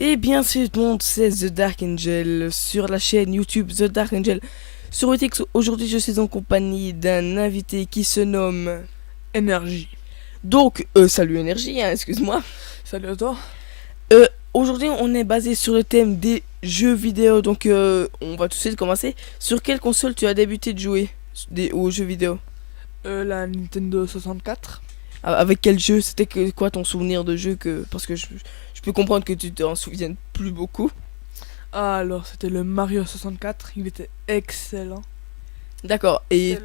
Eh bien, c'est tout le monde, c'est The Dark Angel sur la chaîne YouTube The Dark Angel. Sur OTX, aujourd'hui, je suis en compagnie d'un invité qui se nomme. Énergie. Salut Énergie, hein, excuse-moi. Salut à toi. Aujourd'hui, on est basé sur le thème des jeux vidéo, on va tout de suite commencer. Sur quelle console tu as débuté de jouer aux jeux vidéo? La Nintendo 64. Avec quel jeu? C'était quoi ton souvenir de jeu Parce que je peux comprendre que tu t'en souviennes plus beaucoup. Ah, alors c'était le Mario 64. Il était excellent. D'accord, et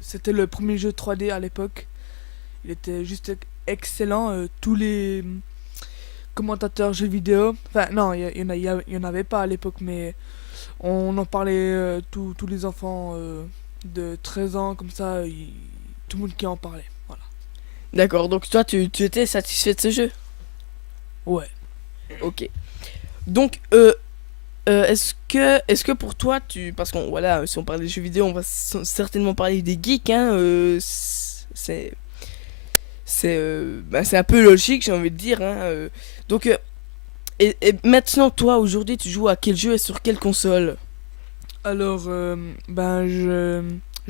C'était le premier jeu 3D à l'époque. Il était juste excellent. Tous les commentateurs jeux vidéo. Enfin, non, il y en avait pas à l'époque, mais on en parlait. Tous les enfants de 13 ans, comme ça, tout le monde qui en parlait. Voilà. d'accord, donc toi, tu étais satisfait de ce jeu? Ouais. Ok. Donc, est-ce que pour toi, parce qu'on voilà, si on parle des jeux vidéo, on va certainement parler des geeks, hein. C'est un peu logique, j'ai envie de dire, hein. Donc, euh, et maintenant, toi, aujourd'hui, tu joues à quel jeu et sur quelle console? Alors, je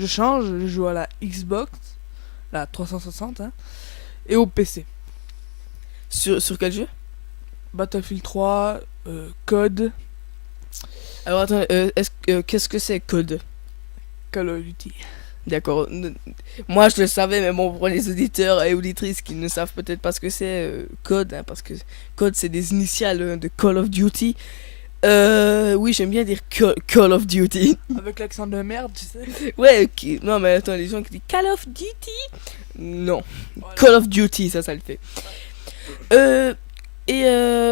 change. Je joue à la Xbox, la 360, hein, et au PC. Sur quel jeu? Battlefield 3, Code, Alors, attends, qu'est-ce que c'est Code? Call of Duty. D'accord. Moi, je le savais, mais bon, pour les auditeurs et auditrices qui ne savent peut-être pas ce que c'est, Code, hein, parce que Code, c'est des initiales de Call of Duty. Oui, j'aime bien dire Call of Duty. Avec l'accent de merde, tu sais. Ouais, ok. Non, mais attends, les gens qui disent Call of Duty. Non, Voilà. Call of Duty, ça le fait. Euh,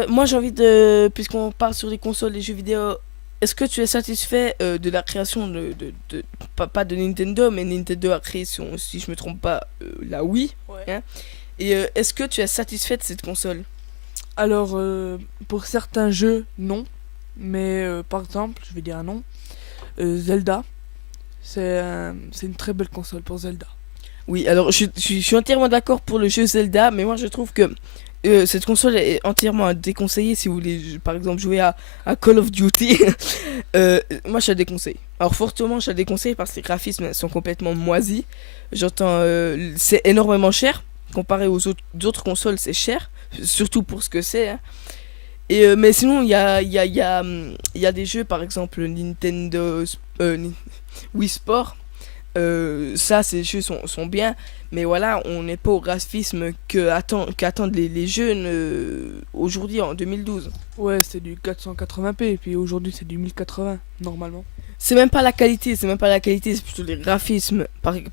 Moi, j'ai envie puisqu'on parle sur les consoles, les jeux vidéo, est-ce que tu es satisfait de la création pas de Nintendo, mais Nintendo a créé, si je me trompe pas, la Wii, Ouais. hein. Et est-ce que tu es satisfait de cette console? Alors, pour certains jeux, non. Mais par exemple, je vais dire un nom. Zelda, c'est une très belle console pour Zelda. Oui, alors je suis entièrement d'accord pour le jeu Zelda, mais moi je trouve que cette console est entièrement à déconseiller si vous voulez, par exemple, jouer à Call of Duty. Moi, je la déconseille. Alors, fortement, je la déconseille parce que les graphismes sont complètement moisis. C'est énormément cher. Comparé aux d'autres consoles, c'est cher. Surtout pour ce que c'est, hein. Mais sinon, il y a des jeux, par exemple, Wii Sport. Ça, ces jeux sont bien, mais voilà, on n'est pas au graphisme qu'attendent les jeunes aujourd'hui en 2012. Ouais, c'est du 480p, et puis aujourd'hui c'est du 1080, normalement. C'est même pas la qualité, c'est même pas la qualité, c'est plutôt les graphismes.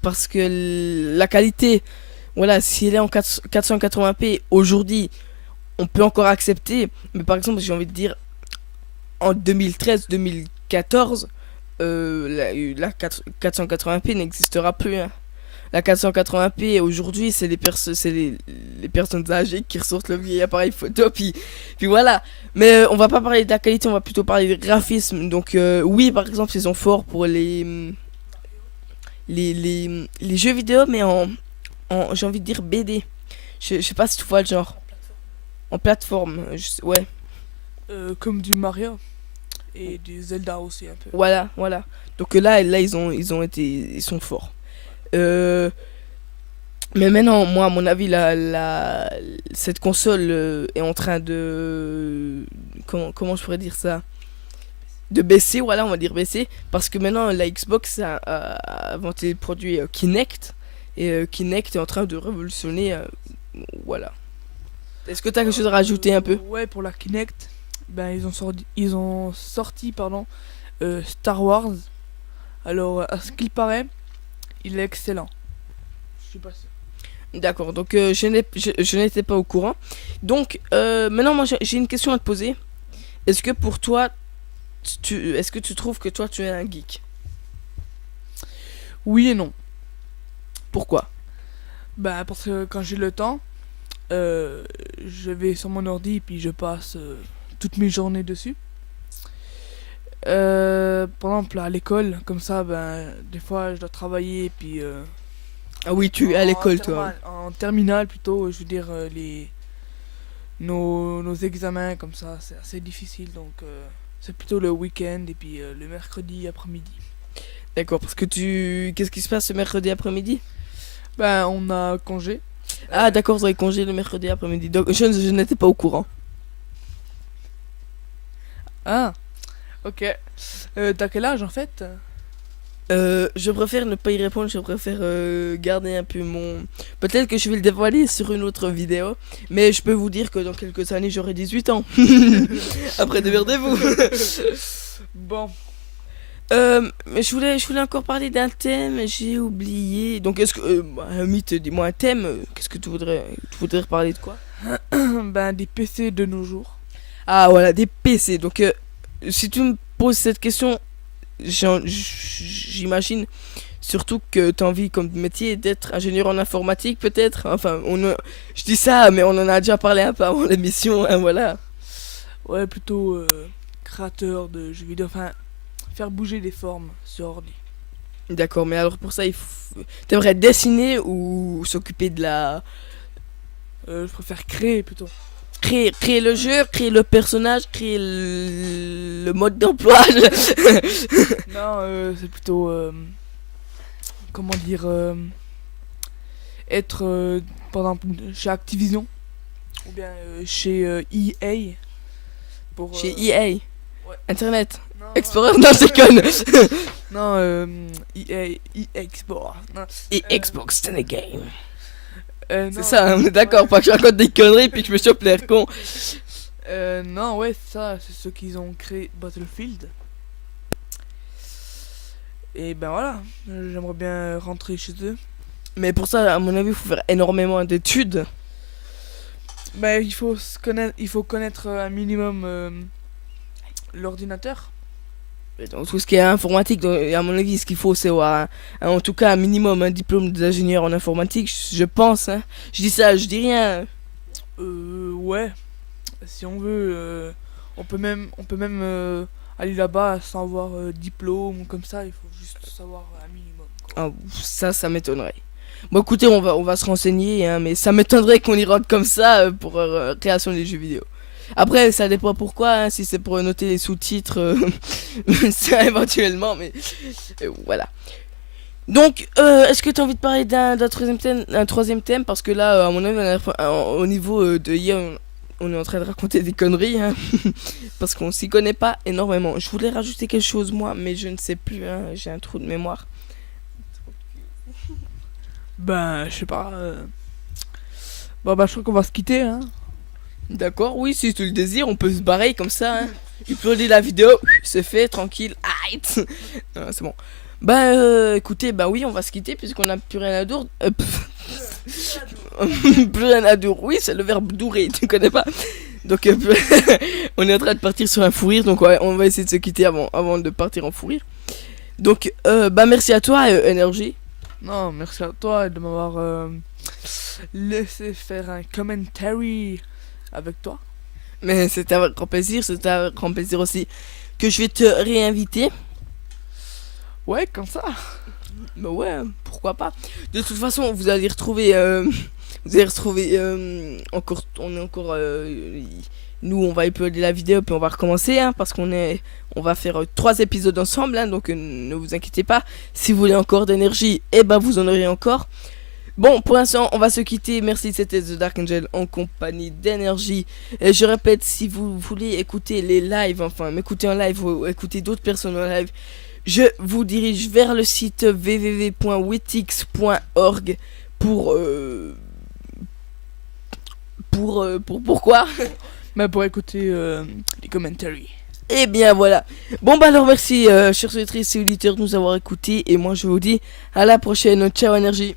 Parce que la qualité, voilà, si elle est en 480p aujourd'hui, on peut encore accepter. Mais par exemple, j'ai envie de dire, en 2013-2014, la 480p n'existera plus, hein. La 480p aujourd'hui, c'est les personnes âgées qui ressortent le vieil appareil photo, puis voilà. Mais on va pas parler de la qualité, on va plutôt parler des graphismes. Donc oui, par exemple, ils sont forts pour les jeux vidéo, mais j'ai envie de dire BD. Je sais pas si tu vois le genre. En plateforme, ouais. Comme du Mario et du Zelda aussi un peu. Voilà, voilà. Donc là, ils sont forts. Euh, Mais maintenant, moi, à mon avis, cette console est en train de. Comment je pourrais dire ça? De baisser, voilà, on va dire baisser. Parce que maintenant, la Xbox a inventé le produit Kinect. Et Kinect est en train de révolutionner. Voilà. Est-ce que tu as quelque chose à rajouter un peu? Ouais, pour la Kinect, ben ils ont sorti pardon, Star Wars. Alors, à ce qu'il paraît, il est excellent. Je suis pas sûr. D'accord, donc je n'étais pas au courant. Donc, maintenant, moi, j'ai une question à te poser. Est-ce que pour toi, est-ce que tu trouves que toi, tu es un geek? Oui et non. Pourquoi? Ben, parce que quand j'ai le temps, euh, je vais sur mon ordi et puis je passe toutes mes journées dessus. Par exemple, à l'école, comme ça, ben, des fois, je dois travailler et puis Ah oui, tu es à en l'école, toi. en terminale plutôt, je veux dire nos examens comme ça, c'est assez difficile, donc c'est plutôt le week-end et puis le mercredi après-midi. D'accord, parce que qu'est-ce qui se passe ce mercredi après-midi? Ben, on a congé. Ah d'accord, vous avez congé le mercredi après-midi. Donc je n'étais pas au courant. Ah, ok. T'as quel âge en fait? Je préfère ne pas y répondre, je préfère garder un peu mon... Peut-être que je vais le dévoiler sur une autre vidéo, mais je peux vous dire que dans quelques années j'aurai 18 ans. Après, démerdez-vous. Bon, Mais je voulais encore parler d'un thème, j'ai oublié. Donc est-ce que... Mythe, dis-moi un thème, qu'est-ce que tu voudrais parler de quoi? ben des PC de nos jours. Ah voilà, des PC. Donc si tu me poses cette question, j'imagine surtout que tu as envie comme métier d'être ingénieur en informatique peut-être. Enfin, je dis ça, mais on en a déjà parlé un peu avant l'émission, hein, voilà. Ouais, plutôt créateur de jeux vidéo, enfin faire bouger les formes sur ordi. D'accord, mais alors pour ça, t'aimerais dessiner ou s'occuper de la... Je préfère créer plutôt. Créer le jeu, créer le personnage, créer le mode d'emploi. Non, c'est plutôt comment dire être par exemple chez Activision ou bien chez EA pour Chez EA, ouais. Internet, Non, Explorer, non, c'est conne. non, EA Export. Non, Et Xbox, c'est une game. non, C'est ça, on est d'accord, pas que je raconte des conneries puis que je me chope l'air con. non, ouais, c'est ça, c'est ceux qui ont créé Battlefield. Et ben voilà, j'aimerais bien rentrer chez eux. Mais pour ça, à mon avis, il faut faire énormément d'études. Ben il faut connaître un minimum l'ordinateur. Et donc, tout ce qui est informatique, donc, à mon avis, ce qu'il faut, c'est avoir en tout cas un minimum un diplôme d'ingénieur en informatique, je pense. Hein. Je dis ça, je dis rien. Ouais, si on veut, on peut même aller là-bas sans avoir diplôme ou comme ça, il faut juste savoir un minimum, quoi. Ah, ça m'étonnerait. Bon, écoutez, on va se renseigner, hein, mais ça m'étonnerait qu'on y rentre comme ça pour création des jeux vidéo. Après, ça dépend pourquoi, hein, si c'est pour noter les sous-titres, ça éventuellement, mais voilà. Donc, est-ce que tu as envie de parler d'un troisième thème? Parce que là, à mon avis, au niveau de hier, on est en train de raconter des conneries, hein, parce qu'on s'y connaît pas énormément. Je voulais rajouter quelque chose, moi, mais je ne sais plus, hein, j'ai un trou de mémoire. Ben, je sais pas. Bon, bah, je crois qu'on va se quitter, hein. D'accord, oui, si tu le désires, on peut se barrer comme ça, hein. Uploader la vidéo, c'est fait, tranquille. Aïe. Non, c'est bon. Bah écoutez, bah oui, on va se quitter puisqu'on n'a plus rien à dire. Plus rien à dire, oui, c'est le verbe dourer, tu connais pas. Donc on est en train de partir sur un fou rire, donc ouais, on va essayer de se quitter avant de partir en fou rire. Donc bah merci à toi, Energy. Non, merci à toi de m'avoir laissé faire un commentary avec toi. Mais c'était un grand plaisir, c'était un grand plaisir aussi que je vais te réinviter. Ouais, comme ça. Bah ouais, pourquoi pas. De toute façon, vous allez retrouver, encore, on est encore, nous on va uploader la vidéo puis on va recommencer, hein, parce on va faire 3 épisodes ensemble, hein, donc ne vous inquiétez pas. Si vous voulez encore d'énergie, eh ben vous en aurez encore. Bon, pour l'instant, on va se quitter. Merci, c'était The Dark Angel en compagnie d'énergie. Et je répète, si vous voulez écouter les lives, enfin m'écouter en live ou écouter d'autres personnes en live, je vous dirige vers le site www.witix.org pourquoi? Mais pour écouter les commentaries. Et bien voilà. Bon bah alors merci chers auditrices et auditeurs de nous avoir écoutés. Et moi je vous dis à la prochaine. Ciao énergie.